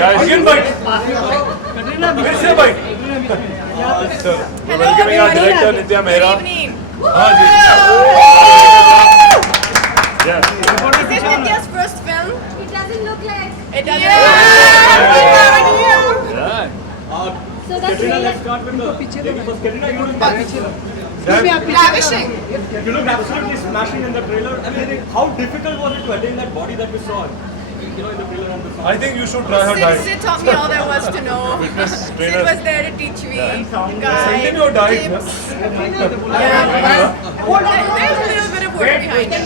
Guys, Again bite. फिर से bite. so we're welcoming our director Nitya Mehra. Good evening. हाँ जी. Yeah. Is this Nitya's first film? It doesn't look like. It doesn't. Yeah. So that's Katrina, really. let's start with the lady first. Katrina, you look Ravishing. you look absolutely smashing in the trailer. I mean, how difficult was it to attain that body that we saw? You know, in the trailer and the song. I think you should try her diet. Sid taught me all there was to know. Fitness Sid trainer. was there to teach me. Guide, Maintain your diet. tips. Yeah. There's a little bit of work behind it.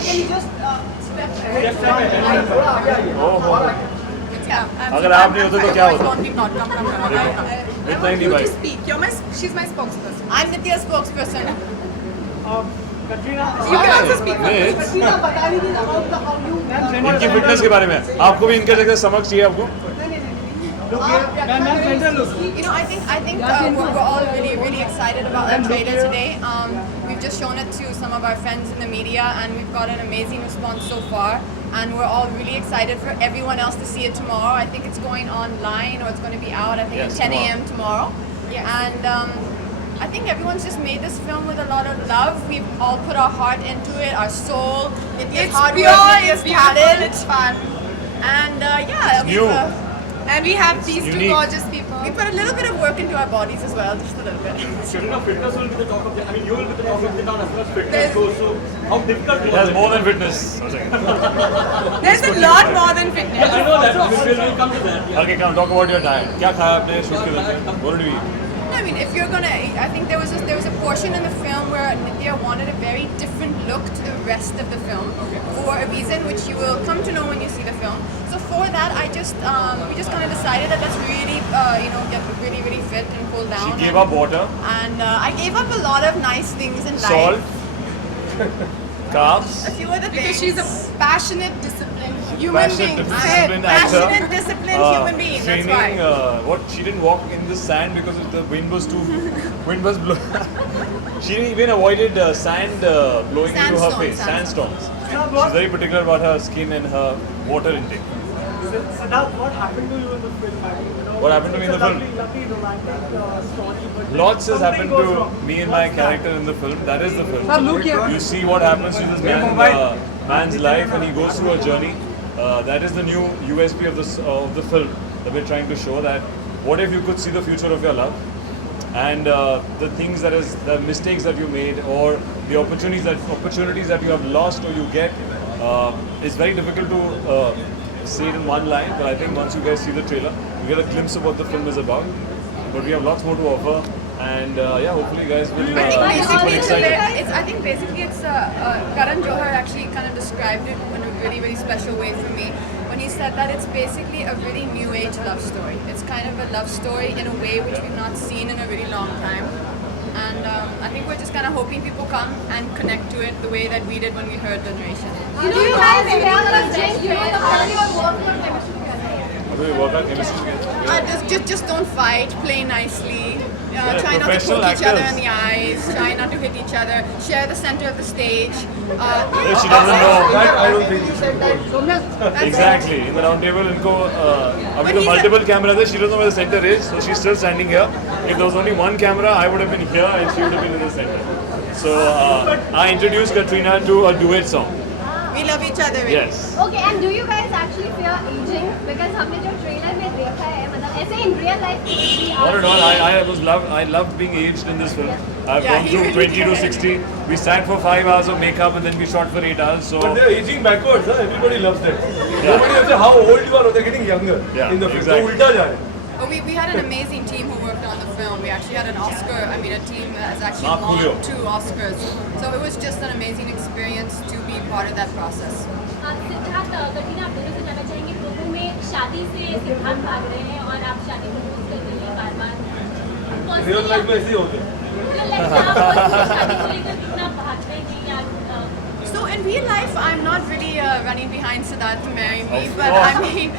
Yeah. अगर आप नहीं होते तो क्या होता? इतना ही नहीं भाई. She's my spokesperson. I'm Nitya's spokesperson. Katrina, You can also speak. इनकी फिटनेस के बारे में आपको भी इनके जगह समझ चाहिए आपको. You know, I think we're all really excited about the trailer today. We've just shown it to some of our friends in the media, and we've got an amazing response so far. And we're all really excited for everyone else to see it tomorrow. I think it's going online, or it's going to be out. I think Yes, at 10 a.m. tomorrow. And I think everyone's just made this film with a lot of love. We've all put our heart into it, our soul. It's hard pure, work, it's Nitya's beautiful, talent. it's fun. And yeah, new. And we have these two Unique. gorgeous people. we put a little bit of work into our bodies as well, just a little bit. Katrina, fitness will be the talk of the. I mean, you will be the talk of the town as far as fitness goes. So, how difficult It was has it? more than fitness. One second. There's a lot more than fitness. I know that. We'll come to that. Yeah. Okay, come talk about your diet. क्या खाया आपने shoot के दिन? What did you eat? I mean, if you're gonna, I think there was a portion in the film where Nitya wanted a very different look to the rest of the film for a reason which you will come to know when you see the film. So for that, we just kind of decided that let's really, get really fit and cool down. She gave up water, And I gave up a lot of nice things in salt, life. carbs. A few other things. Because she's a passionate, disciplined human Passionate, being. disciplined actor. Passionate, disciplined human being. That's Training. why. What she didn't walk in the sand because the wind was blowing. She even avoided sand blowing into her Sandstorms, face. sandstorms. Sandstorms. She's very particular about her skin and her water intake. Siddharth, what happened to you in the film? What happened to me in the film? Lovely romantic story, but Lots has something happened goes to wrong. me and my character in the film. That is the film. look here. You see what happens to this man's life, and he goes through a journey. That is the new USP of the film that we're trying to show. That what if you could see the future of your love, and the things the mistakes that you made, or the opportunities that you have lost or you get. It's very difficult to say it in one line, but I think once you guys see the trailer, you get a glimpse of what the film is about. But we have lots more to offer, and hopefully you guys will I think be super basically excited. I think basically it's Karan Johar actually kind of described it in a very special way for me when he said that it's basically a really new age love story. It's kind of a love story in a way which we've not seen in a really long time. And I think we're just kind of hoping people come and connect to it the way that we did when we heard the narration. Do you guys feel like just you know how you are working on chemistry together? How do we work out chemistry together? Just don't fight, play nicely. Try not to professional poke each other actors. in the eyes. Try not to hit each other. Share the center of the stage. If she doesn't know. That I don't think you should go. Exactly. In the round table, इनको अभी तो he's a- multiple cameras है. She doesn't know where the center is, so she's still standing here. If there was only one camera, I would have been here and she would have been in the center. So I introduced Katrina to a duet song. We love each other. Yes. Okay, and do you guys actually fear aging? Because हमने जो trailer में देखा है, मतलब ऐसे in real life we Not are at all. I loved being aged in this film. I've Yeah, gone he through really 20 to did. 60. We sat for 5 hours of makeup and then we shot for 8 hours. So But they're aging backwards. Huh? Everybody loves them. Yeah. Nobody knows how old you are. Or they're getting younger Yeah, in the film. exactly. So ulta ja rahe. But we had an amazing team who worked on the film. We actually had a team that has actually Mark won Julio. 2 Oscars. So it was just an amazing experience to be part of that process. Siddharth कठिन आप दोनों से जानना चाहेंगे लोगों में शादी से सिद्धार्थ भाग रहे हैं और आप शादी प्रपोज कर रही हैं बार-बार Real life में ऐसे ही होते हैं. रियल लाइफ में आप शादी को लेकर कितना भागते हैं या So in real life, I'm not really running behind Siddharth to marry me. Of But course. I mean,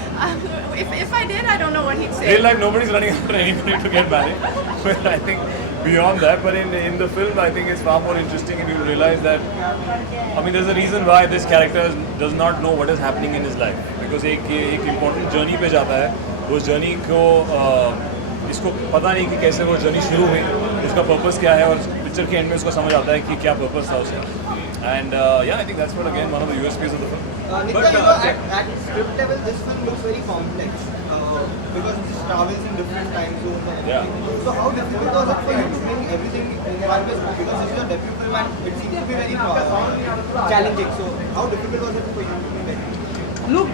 if I did, I don't know what he'd say. real life, nobody's running after anybody to get married. But I think beyond that, but in the film, I think it's far more interesting, and you realize that. I mean, there's a reason why this character does not know what is happening in his life, because एक important journey पे जाता है, उस journey को इसको पता नहीं कि कैसे वो जर्नी शुरू हुई, उसका पर्पस क्या है, और पिक्चर के एंड में उसको समझ आता है कि क्या पर्पस था उसका. And yeah, I think that's what again one of the USPs of the film. Nitya, you know, at script level, this film looks very complex because it travels in different time zones. And Yeah. everything. So how difficult was it for you to bring everything in one place? Because this is your debut film and it seems to be very challenging. So how difficult was it for you to bring that? Look,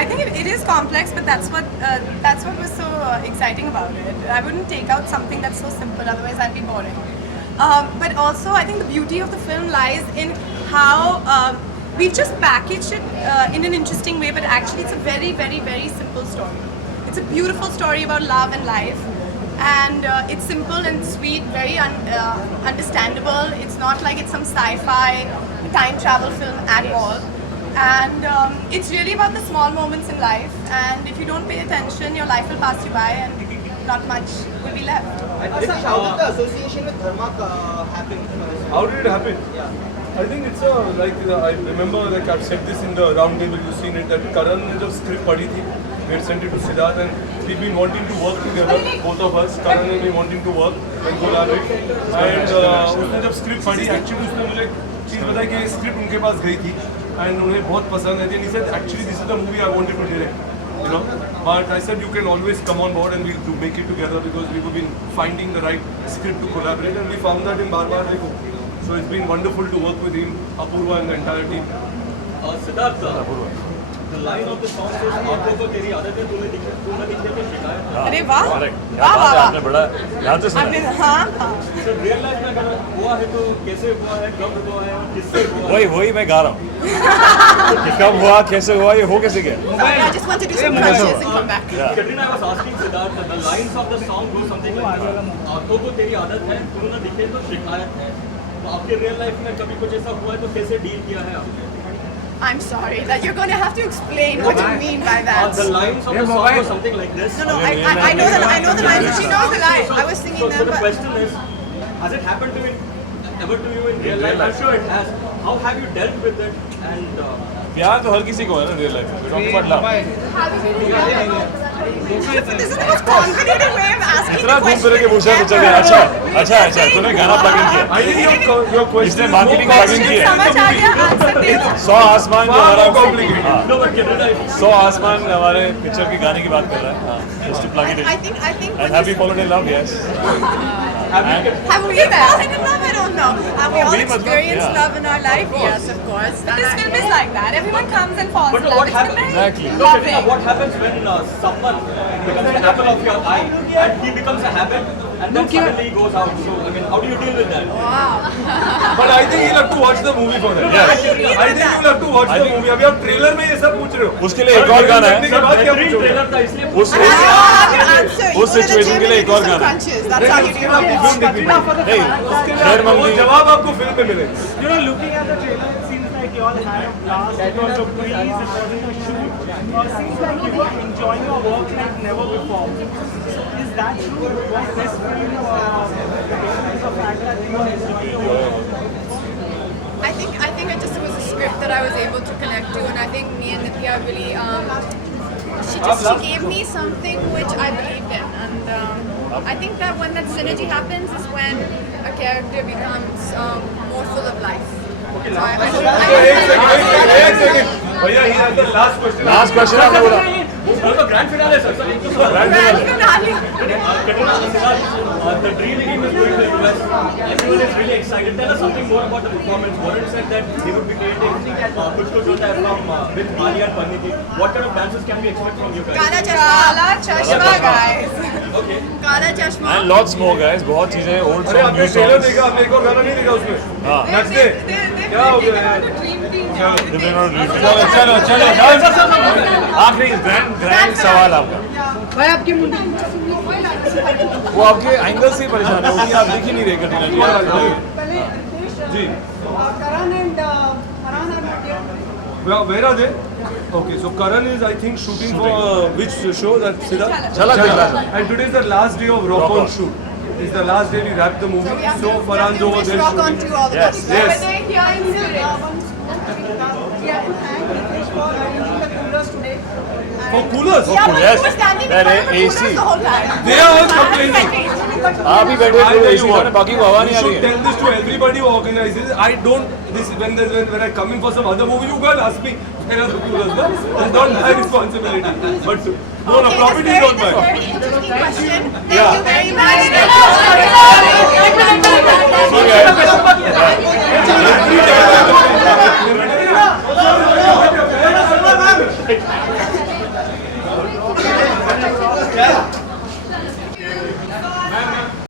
I think it is complex, but that's what was so exciting about it. I wouldn't take out something that's so simple, otherwise I'd be boring. But also, I think the beauty of the film lies in how we've just packaged it in an interesting way, but actually it's a very, very, very simple story. It's a beautiful story about love and life, and it's simple and sweet, very understandable. It's not like it's some sci-fi time travel film at all. And it's really about the small moments in life, and if you don't pay attention, your life will pass you by and not much will be left. Ritesh, how did the association with Dharmak happen? How did it happen? Yeah. I think it's I remember like I've said this in the round table, you've seen it, that Karan ने जब script पढ़ी थी, we had sent it to Siddharth and we've been wanting to work together, both of us. Karan and me wanting to work and collaborate. And उसने जब script पढ़ी, actually उसने मुझे चीज़ बताई कि script उनके पास गई थी and उन्हें बहुत पसंद आई थी. And he said actually this is the movie I wanted to direct. You know, but I said you can always come on board and we'll make it together because we've been finding the right script to collaborate and we found that in Barbar Rekho. So it's been wonderful to work with him, Apurva and the entire team. Siddharth, the line of the song says, "आंखों को तेरी आदत है, तू न दिखे तो शिकायत है." अरे वाह, Correct. क्या वाह, बात वाह, है, वाह। आपने बड़ा ध्यान से आपने सुना. हाँ. So real life में अगर हुआ है तो कैसे हुआ है, कब हुआ है और किससे हुआ है? वही मैं गा रहा हूँ कि कब हुआ, कैसे हुआ, ये हो कैसे गया. Sorry, I just want to do some crunches and come back. Katrina, I was asking Siddharth, the lines of the song go something like आंखों को तेरी आदत है, तू न दिखे तो शिकायत है. तो आपके रियल लाइफ में कभी कुछ ऐसा हुआ है तो कैसे डील किया है आपने? I'm sorry that you're going to have to explain what you mean by that. The lines of the song go something like this. No, I know the line. She knows the line. I was singing So them, the but question is, has it happened to you in real life? I'm sure it has. How have you dealt with it? And प्यार तो हर किसी को है ना real life में. We talk about love. This is the most convoluted way of asking इतना the घूम फिर question. के पूछा तो चल गया. अच्छा तूने गाना प्लग इन किया. I think your question इसने is marketing more plug-in की है. समझ आ गया, आंसर दे दो. 100 आसमान जो Far more हमारा complicated. हाँ, no, but Katrina, 100 आसमान हमारे पिक्चर के गाने की बात कर रहा है. हाँ, just to plug it in. I think And have you fallen in love? Yes. have we fallen in love? I don't know. Have we all we must love, experienced yeah. love in our life? Yes, of course. But this film is like that. Everyone comes and falls But in love. what It's happens? very Exactly. no, Katrina, loving. what happens when someone becomes the apple of your eye and he becomes a habit and then suddenly he goes out? So, I mean, how do you deal with that? But I think you'll have to watch the movie for that. Yeah. I think you'll have to watch the movie. अभी आप trailer में ये सब पूछ रहे हो. उसके लिए एक और गाना है. देखने के बाद क्या बेहतरीन पूछोगे? ट्रेलर था इसलिए उस I have your answer. You उस go to the situation gym के लिए and एक do और some गाना. crunches. That's how you उसके do बाद it. फिल्म देखनी पड़ेगी. नहीं, खैर वो मंगली जवाब आपको फिल्म में मिलेगा. You know, looking at the trailer, it seems like you all had a blast because of trees, it wasn't a shoot. It seems like you were enjoying your work like never before. So is that true? Was this film because of the fact that you were enjoying your work? I think it just was a script that I was able to connect to, and I think me and Nitya really, she gave me something which I believed in, and I think that when that synergy happens is when a character becomes more full of life. So एक second भैया he has the last question. Last question आपने बोला. तो grand finale sir sir एक तो Katrina, the dream team is going to the US. Everyone is really excited. Tell us something more about the performance. Warren said that they would be creating Kuch Kuch Hota Hai from with Alia and Paniti. What kind of dances can we expect from you guys? Kala Chashma, guys. Okay. Kala Chashma. And lots more guys. बहुत चीजें old अरे song, आपने new trailer songs. देखा, आपने एक और गाना नहीं देखा उसमें. हाँ. नच दे. क्या हो गया यार? चलो आखिरी ग्रैंड सवाल आपका. वो आपके एंगल से ही परेशान है. वो आप दिख ही नहीं रहे कटिना जी. जी. Where are they? Okay, so Karan is I think shooting for which show that Siddharth? Jhalak Dikhla. And today is the last day of Rock On shoot. It's the last day we wrap the movie. So Farhan's over there Rock on shooting. to all the Yes, time. yes. But they here in spirit. For coolers? Yeah, but yes. you were standing in There front of the AC. coolers the whole time. They are all I was complaining. like, आप ही बैठे I हो tell AC you what, में बाकी को हवा you नहीं आ रही should है. tell this to everybody who organizes. I don't. This when I come in for some other movie, you can't ask me where are the coolers. No? It's not my responsibility. But no, Okay, profit is that's not mine. very interesting question. Thank Yeah. you